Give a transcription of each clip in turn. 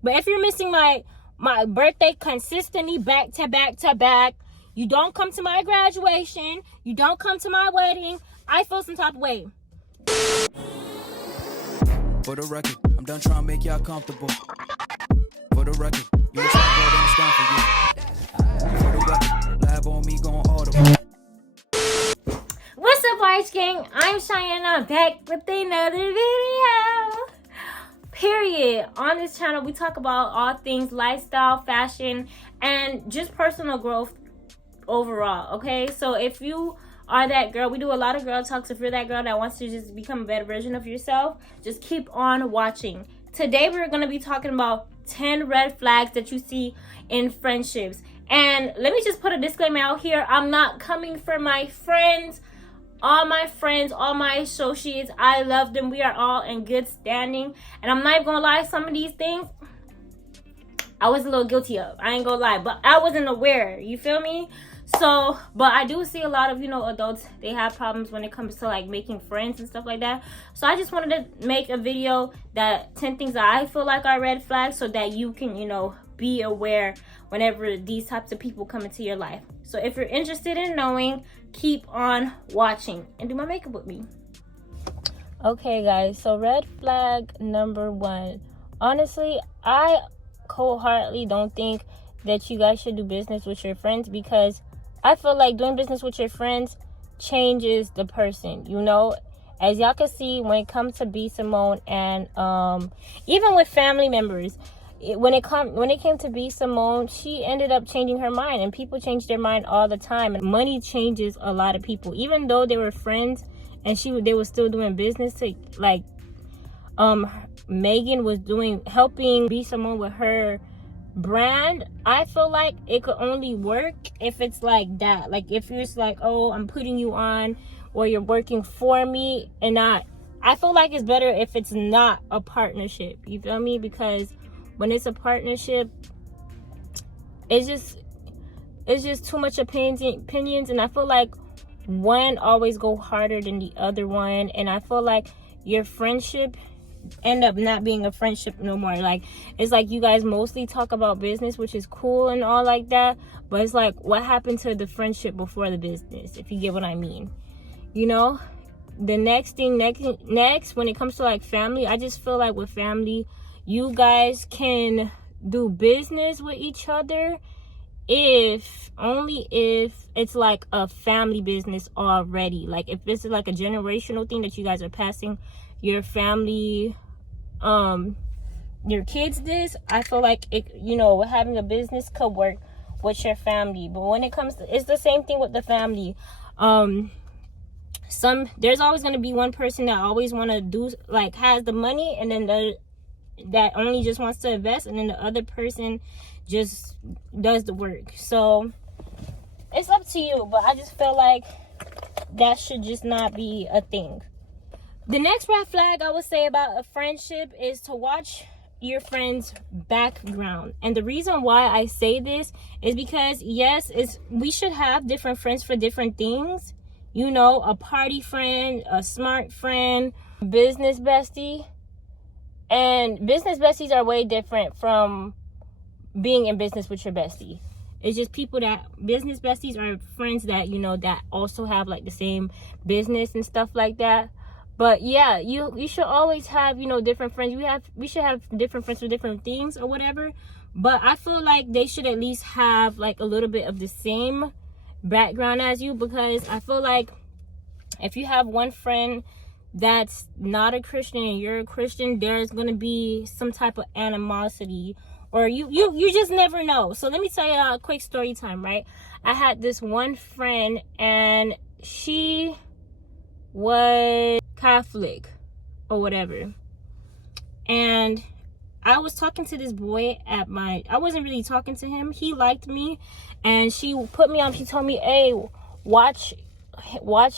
But if you're missing my birthday consistently back to back to back, you don't come to my graduation, you don't come to my wedding, I feel some type of way. For the record, I'm done trying to make y'all comfortable. For the record, you ain't trying to go down, stand for you. For the record, lab on me going audible. What's up, Arch Gang? I'm Cheyenne. I'm back with another video. Period. On this channel, we talk about all things lifestyle, fashion, and just personal growth overall. Okay, so if you are that girl, we do a lot of girl talks. If you're that girl that wants to just become a better version of yourself, just keep on watching. Today we're going to be talking about 10 red flags that you see in friendships. And let me just put a disclaimer out here. I'm not coming for my friends. All my associates, I love them. We are all in good standing. And I'm not even gonna lie, some of these things I was a little guilty of. I ain't gonna lie, but I wasn't aware. You feel me? So, but I do see a lot of, adults, they have problems when it comes to like making friends and stuff like that. So I just wanted to make a video that 10 things that I feel like are red flags so that you can, be aware whenever these types of people come into your life. So if you're interested in knowing, keep on watching and do my makeup with me. Okay, guys, so red flag number 1. Honestly, I wholeheartedly don't think that you guys should do business with your friends, because I feel like doing business with your friends changes the person, As y'all can see, when it comes to B. Simone and even with family members, when it came to B. Simone, she ended up changing her mind, and people change their mind all the time. And money changes a lot of people, even though they were friends and they were still doing business. To like, Megan was helping B. Simone with her brand. I feel like it could only work if it's like that. Like if you're just like, oh, I'm putting you on, or you're working for me, and not. I feel like it's better if it's not a partnership. You feel me? Because when it's a partnership, it's just too much opinions, and I feel like one always go harder than the other one, and I feel like your friendship end up not being a friendship no more. Like, it's like you guys mostly talk about business, which is cool and all like that, but it's like, what happened to the friendship before the business, if you get what I mean? The next thing, next when it comes to like family, I just feel like with family, you guys can do business with each other only if it's like a family business already. Like if this is like a generational thing that you guys are passing your family, your kids this, I feel like it, having a business could work with your family. But when it comes to, it's the same thing with the family. There's always going to be one person that always want to do, like, has the money, and then that only just wants to invest, and then the other person just does the work. So it's up to you, but I just feel like that should just not be a thing. The next red flag I would say about a friendship is to watch your friend's background. And the reason why I say this is because, yes, we should have different friends for different things. A party friend, a smart friend, business bestie. And business besties are way different from being in business with your bestie. It's just business besties are friends that, that also have like the same business and stuff like that. But yeah, you should always have, different friends. We should have different friends for different things or whatever. But I feel like they should at least have like a little bit of the same background as you, because I feel like if you have one friend that's not a Christian and you're a Christian, there's gonna be some type of animosity, or you just never know. So let me tell you a quick story time, right? I had this one friend, and she was Catholic or whatever, and I was talking to this boy I wasn't really talking to him. He liked me, and she put me on. She told me, hey, watch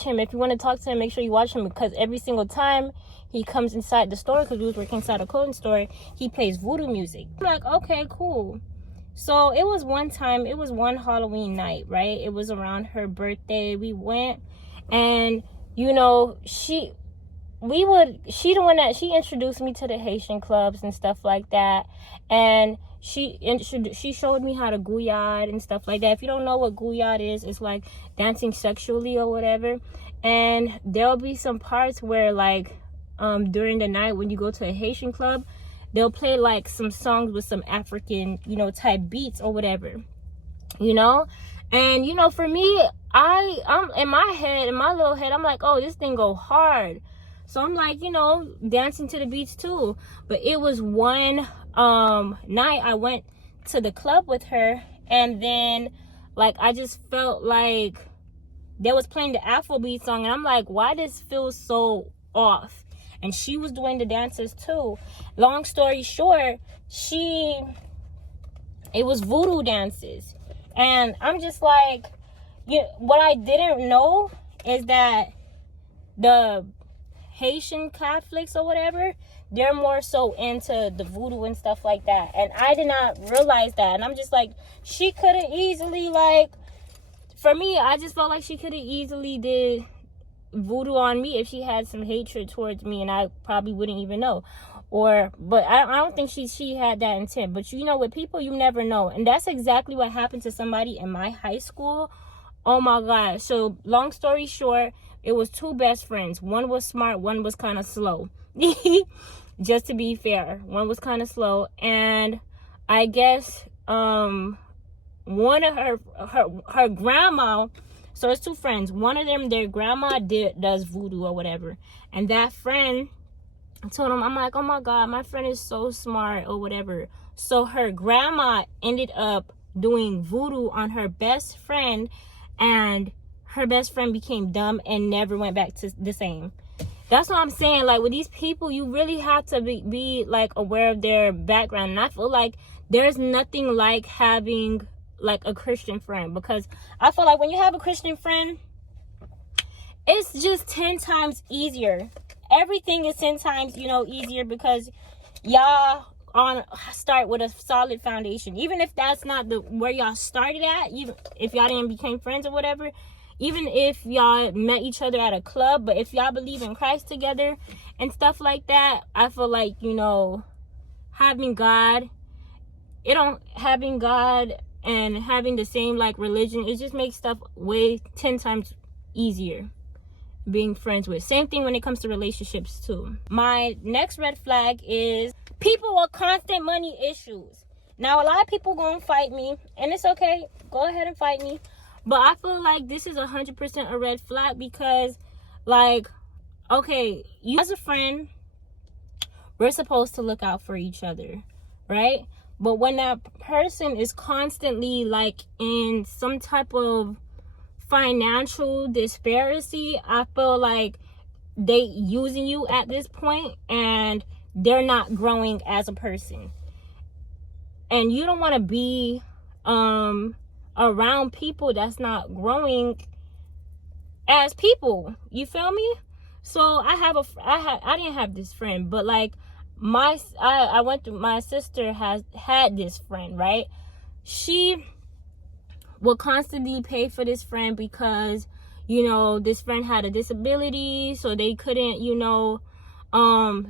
him. If you want to talk to him, make sure you watch him, because every single time he comes inside the store, because we was working inside a clothing store, he plays voodoo music. I'm like, okay, cool. So it was one Halloween night, right? It was around her birthday. We went, and she the one that she introduced me to the Haitian clubs and stuff like that, and she showed me how to gouillard and stuff like that. If you don't know what gouillard is, it's like dancing sexually or whatever. And there'll be some parts where like during the night when you go to a Haitian club, they'll play like some songs with some African, you know, type beats or whatever, you know. And you know, for me, I'm in my little head, I'm like, oh, this thing go hard. So I'm like, you know, dancing to the beats too. But it was one night I went to the club with her, and then like I just felt like they was playing the Afrobeat song, and I'm like, why does this feel so off? And she was doing the dances too. Long story short, it was voodoo dances. And I'm just like, what I didn't know is that the Haitian Catholics or whatever, they're more so into the voodoo and stuff like that. And I did not realize that. And I'm just like, she could have easily, like, for me, I just felt like she could have easily did voodoo on me if she had some hatred towards me, and I probably wouldn't even know. But I don't think she had that intent. But you know, with people, you never know. And that's exactly what happened to somebody in my high school. Oh my God. So long story short, it was two best friends. One was smart, one was kind of slow. Just to be fair, one was kind of slow. And I guess one of her grandma, so it's two friends. One of them, their grandma does voodoo or whatever. And that friend, I told him, I'm like, oh my God, my friend is so smart or whatever. So her grandma ended up doing voodoo on her best friend, and her best friend became dumb and never went back to the same. That's what I'm saying. Like, with these people, you really have to be like aware of their background. And I feel like there's nothing like having like a Christian friend, because I feel like when you have a Christian friend, it's just 10 times easier. Everything is 10 times, you know, easier, because y'all start with a solid foundation. Even if that's not where y'all started at, even if y'all didn't become friends or whatever, even if y'all met each other at a club, but if y'all believe in Christ together and stuff like that, I feel like, you know, having God and having the same like religion, it just makes stuff way 10 times easier being friends with. Same thing when it comes to relationships too. My next red flag is people with constant money issues. Now, a lot of people gonna fight me, and it's okay, go ahead and fight me, but I feel like this is 100% a red flag, because like, okay, you as a friend, we're supposed to look out for each other, right? But when that person is constantly like in some type of financial disparity, I feel like they using you at this point, and they're not growing as a person. And you don't want to be around people that's not growing as people. You feel me? So I didn't have this friend, but like my sister has had this friend, right? She will constantly pay for this friend because, you know, this friend had a disability, so they couldn't, you know,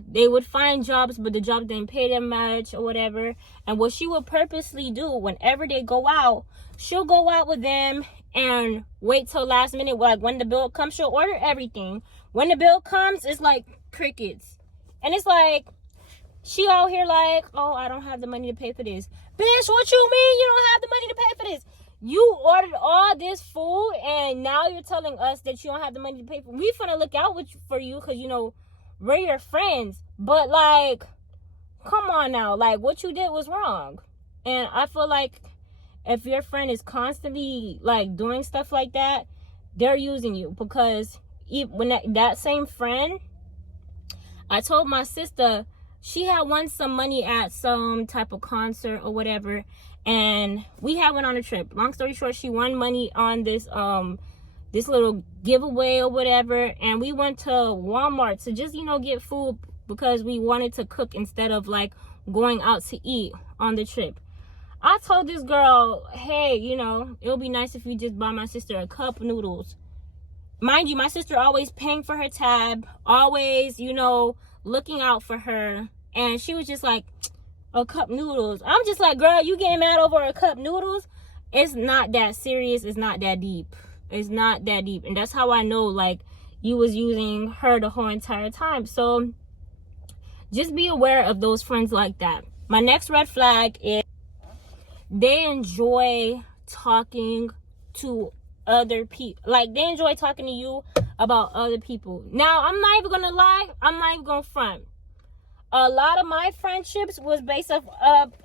they would find jobs, but the job didn't pay them much or whatever. And what she would purposely do, whenever they go out, she'll go out with them and wait till last minute. Like, when the bill comes, she'll order everything. When the bill comes, it's like crickets. And it's like, she out here like, oh, I don't have the money to pay for this. Bitch, what you mean you don't have the money to pay for this? You ordered all this food, and now you're telling us that you don't have the money to pay for it. We finna look out for you because, you know, we're your friends. But, like, come on now. Like, what you did was wrong. And I feel like if your friend is constantly, like, doing stuff like that, they're using you. Because when that same friend, I told my sister, she had won some money at some type of concert or whatever, and we had went on a trip. Long story short, she won money on this this little giveaway or whatever, and we went to Walmart to just, you know, get food because we wanted to cook instead of like going out to eat on the trip. I told this girl, hey, you know, it'll be nice if you just buy my sister a cup of noodles. mind you, my sister always paying for her tab, always, you know, looking out for her. And she was just like, a cup noodles. I'm just like, girl, you getting mad over a cup noodles? It's not that serious. It's not that deep. It's not that deep. And that's how I know, like, you was using her the whole entire time. So just be aware of those friends like that. My next red flag is they enjoy talking to other people. Like, they enjoy talking to you about other people. Now, I'm not even gonna lie. I'm not even gonna front. A lot of my friendships was based off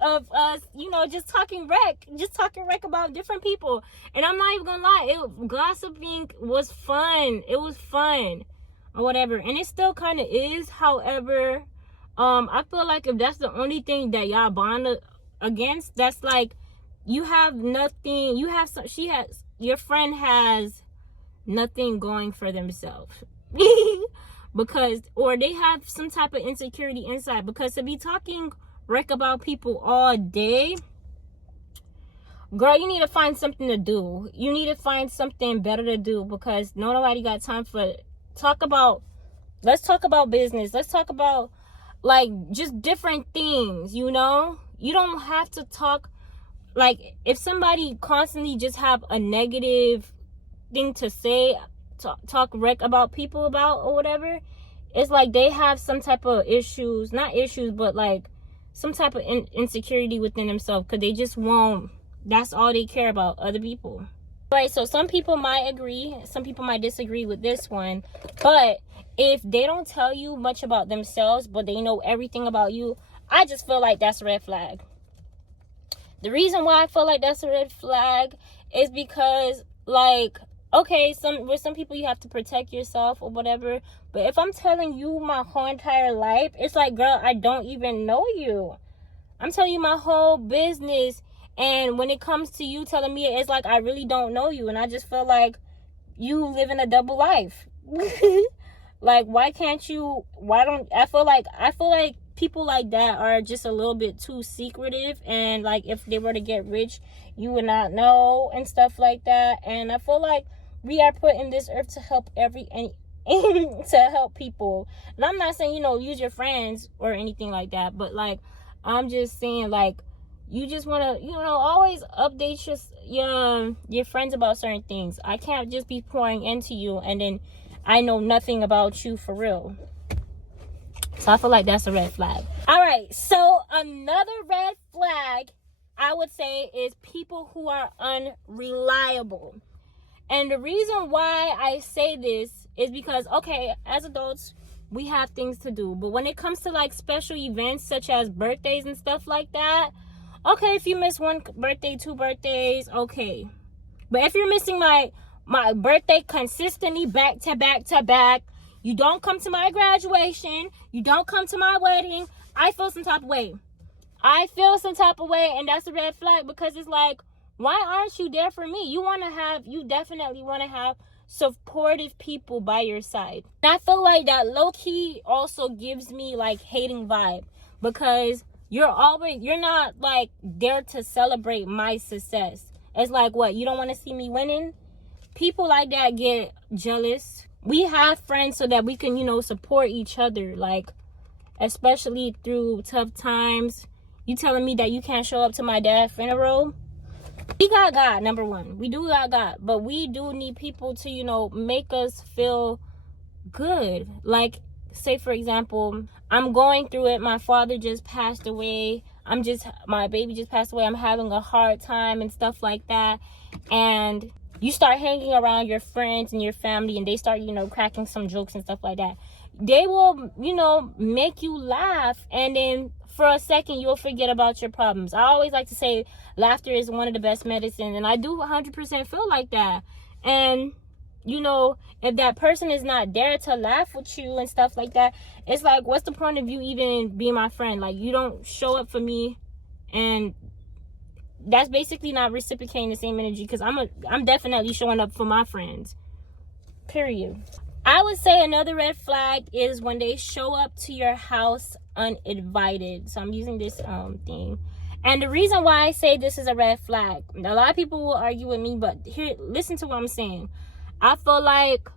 of us, you know, just talking wreck about different people. And I'm not even gonna lie, gossiping was fun. It was fun or whatever, and it still kind of is. However, I feel like if that's the only thing that y'all bond against, that's like, you have nothing. You have some. Your friend has nothing going for themselves. Because, or they have some type of insecurity inside, because to be talking wreck about people all day, girl, you need to find something to do. You need to find something better to do, because nobody got time for let's talk about business. Let's talk about, like, just different things, you know? You don't have to talk, like, if somebody constantly just have a negative thing to say, talk wreck about people about or whatever, it's like they have some type of issues, not issues, but like some type of insecurity within themselves, because they just won't, that's all they care about, other people. Right, so some people might agree, some people might disagree with this one, but if they don't tell you much about themselves, but they know everything about you, I just feel like that's a red flag. The reason why I feel like that's a red flag is because, like, okay, with some people you have to protect yourself or whatever, but if I'm telling you my whole entire life, it's like, girl, I don't even know you. I'm telling you my whole business, and when it comes to you telling me, it's like I really don't know you, and I just feel like you live in a double life. Like, why can't you? I feel like people like that are just a little bit too secretive, and like, if they were to get rich, you would not know and stuff like that. And I feel like we are put in this earth to help to help people. And I'm not saying, you know, use your friends or anything like that, but like, I'm just saying, like, you just want to, you know, always update your friends about certain things. I can't just be pouring into you and then I know nothing about you for real. So I feel like that's a red flag. All right, so another red flag I would say is people who are unreliable. And the reason why I say this is because, okay, as adults, we have things to do. But when it comes to like special events such as birthdays and stuff like that, okay, if you miss one birthday, 2 birthdays, okay. But if you're missing my birthday consistently back to back to back, you don't come to my graduation, you don't come to my wedding, I feel some type of way. And that's a red flag, because it's like, why aren't you there for me? You definitely want to have supportive people by your side. And I feel like that low-key also gives me like hating vibe, because you're not like there to celebrate my success. It's like, what, you don't want to see me winning? People like that get jealous. We have friends so that we can, you know, support each other, like, especially through tough times. You telling me that you can't show up to my dad's funeral? We got God, number one. We do got God, but we do need people to, you know, make us feel good. Like, say for example, I'm going through it. My father just passed away. My baby just passed away. I'm having a hard time and stuff like that. And you start hanging around your friends and your family, and they start, you know, cracking some jokes and stuff like that. They will, you know, make you laugh, and then for a second you'll forget about your problems. I always like to say laughter is one of the best medicines, and I do 100% feel like that. And, you know, if that person is not there to laugh with you and stuff like that, it's like, what's the point of you even being my friend? Like, you don't show up for me, and that's basically not reciprocating the same energy, because I'm definitely showing up for my friends, period. I would say another red flag is when they show up to your house uninvited. So I'm using this thing, and the reason why I say this is a red flag, a lot of people will argue with me, but here, listen to what I'm saying. I feel like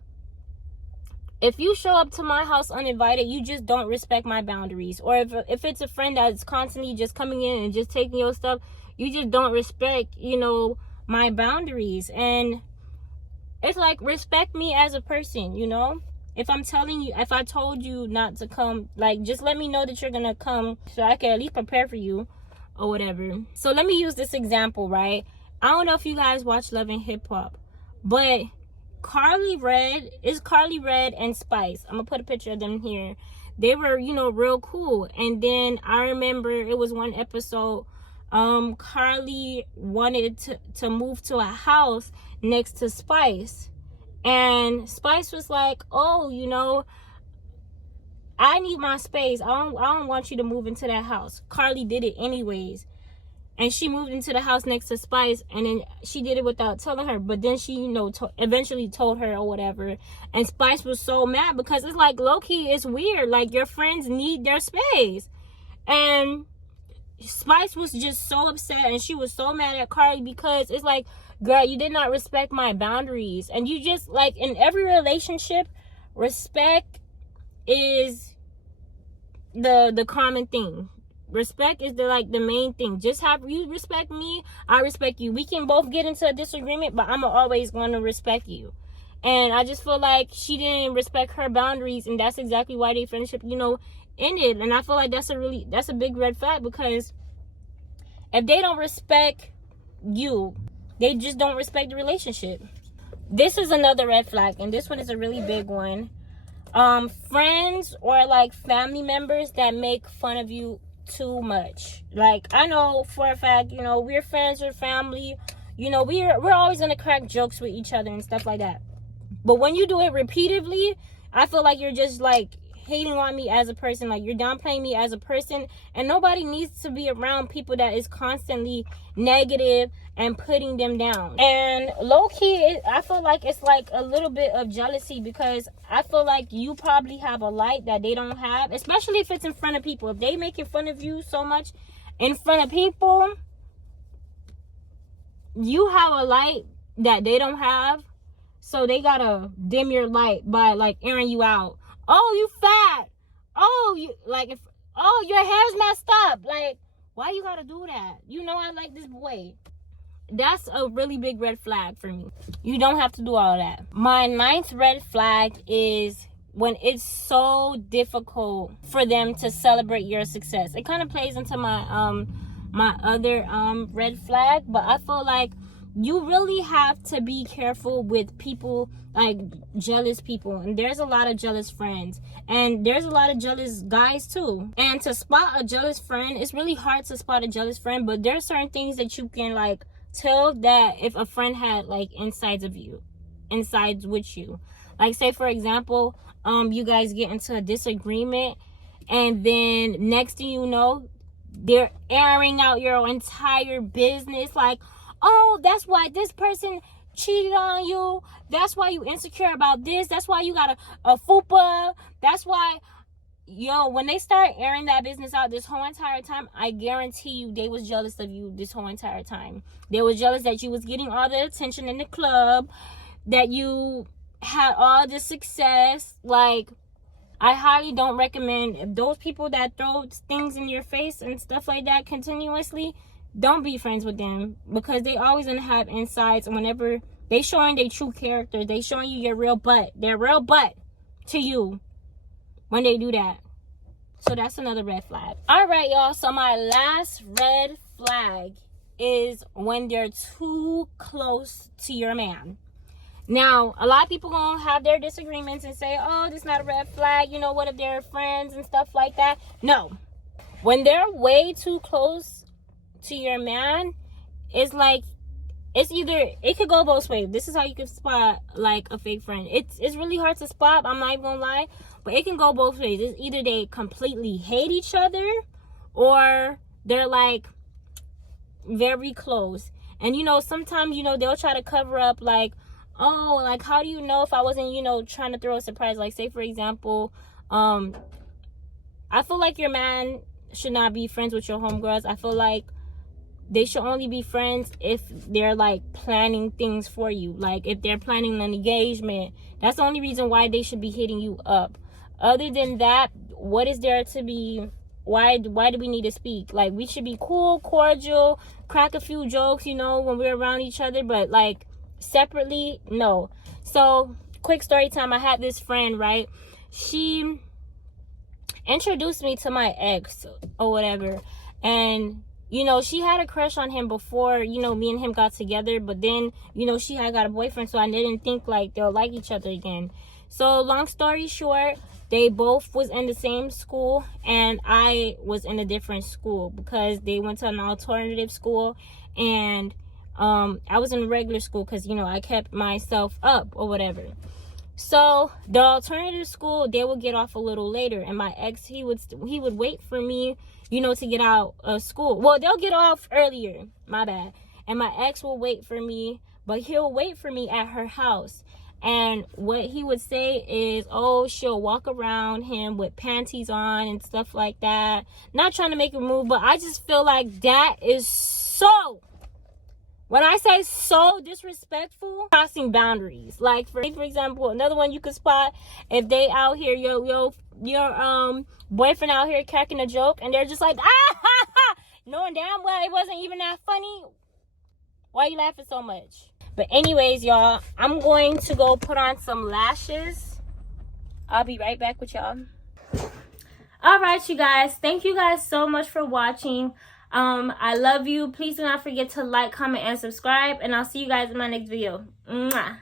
If you show up to my house uninvited, you just don't respect my boundaries. Or if it's a friend that's constantly just coming in and just taking your stuff, you just don't respect, you know, my boundaries. And it's like, respect me as a person, you know? If I'm telling you, if I told you not to come, like, just let me know that you're gonna come so I can at least prepare for you or whatever. So let me use this example, right? I don't know if you guys watch Love and Hip Hop, but Carly Red and Spice. I'm gonna put a picture of them here. They were, you know, real cool. And then I remember it was one episode, Carly wanted to move to a house next to Spice. And Spice was like, oh, you know, I need my space. I don't want you to move into that house. Carly did it anyways. And she moved into the house next to Spice, and then she did it without telling her. But then she, you know, eventually told her or whatever. And Spice was so mad because it's like, low-key, it's weird. Like, your friends need their space. And Spice was just so upset, and she was so mad at Carly because it's like, girl, you did not respect my boundaries. And you just, like, in every relationship, respect is the common thing. Respect is the main thing. Just have you respect me, I respect you. We can both get into a disagreement, but I'm always going to respect you. And I just feel like she didn't respect her boundaries, and that's exactly why their friendship, you know, ended. And I feel like that's a big red flag, because if they don't respect you, they just don't respect the relationship. This is another red flag, and this one is a really big one. Friends or like family members that make fun of you too much. Like, I know for a fact, you know, we're friends or family, you know, we're always gonna crack jokes with each other and stuff like that. But when you do it repeatedly, I feel like you're just like hating on me as a person. Like, you're downplaying me as a person, and nobody needs to be around people that is constantly negative and putting them down. And low-key, I feel like it's like a little bit of jealousy, because I feel like you probably have a light that they don't have, especially if it's in front of people. If they making fun of you so much in front of people, you have a light that they don't have, so they gotta dim your light by like airing you out. Oh, you fat. Oh, you like, if, oh, your hair's messed up. Like, why you gotta do that? You know I like this boy. That's a really big red flag for me. You don't have to do all that. My 9th red flag is when it's so difficult for them to celebrate your success. It kind of plays into my my other red flag, but I feel like you really have to be careful with people, like jealous people. And there's a lot of jealous friends, and there's a lot of jealous guys too. And to spot a jealous friend, it's really hard to spot a jealous friend, but there's certain things that you can like tell that if a friend had like insides with you. Like, say for example, you guys get into a disagreement, and then next thing you know, they're airing out your entire business. Like, oh, that's why this person cheated on you. That's why you insecure about this. That's why you got a fupa. That's why, yo, when they start airing that business out this whole entire time, I guarantee you they was jealous of you this whole entire time. They was jealous that you was getting all the attention in the club, that you had all the success. Like, I highly don't recommend, if those people that throw things in your face and stuff like that continuously, don't be friends with them, because they always gonna have insights. Whenever they showing their true character, they showing you your real butt, their real butt to you when they do that. So that's another red flag. All right, y'all, so my last red flag is when they're too close to your man. Now, a lot of people gonna have their disagreements and say, oh, this is not a red flag, you know, what if they're friends and stuff like that. No, when they're way too close to your man, it's like, it's either, it could go both ways. This is how you can spot like a fake friend. It's really hard to spot, I'm not even gonna lie, but it can go both ways. It's either they completely hate each other, or they're like very close. And you know, sometimes, you know, they'll try to cover up, like, oh, like, how do you know if I wasn't, you know, trying to throw a surprise? Like, say for example, I feel like your man should not be friends with your homegirls. I feel like they should only be friends if they're like planning things for you. Like if they're planning an engagement, that's the only reason why they should be hitting you up. Other than that, what is there to be, why do we need to speak? Like, we should be cool, cordial, crack a few jokes, you know, when we're around each other, but like separately, no. So quick story time. I had this friend, right? She introduced me to my ex or whatever, and you know, she had a crush on him before, you know, me and him got together, but then, you know, she had got a boyfriend, so I didn't think like they'll like each other again. So long story short, they both was in the same school, and I was in a different school because they went to an alternative school, and I was in a regular school because, you know, I kept myself up or whatever. So the alternative school, they would get off a little later, and my ex, he would wait for me, you know, to get out of school. Well, they'll get off earlier, my bad. And my ex will wait for me, but he'll wait for me at her house. And what he would say is, oh, she'll walk around him with panties on and stuff like that. Not trying to make a move, but I just feel like that is so, when I say so disrespectful, crossing boundaries. Like for example, another one you could spot, if they out here, your boyfriend out here cracking a joke, and they're just like, ah ha ha, knowing damn well it wasn't even that funny. Why are you laughing so much? But anyways, y'all, I'm going to go put on some lashes. I'll be right back with y'all. All right, you guys, thank you guys so much for watching. I love you. Please do not forget to like, comment, and subscribe, and I'll see you guys in my next video. Mwah.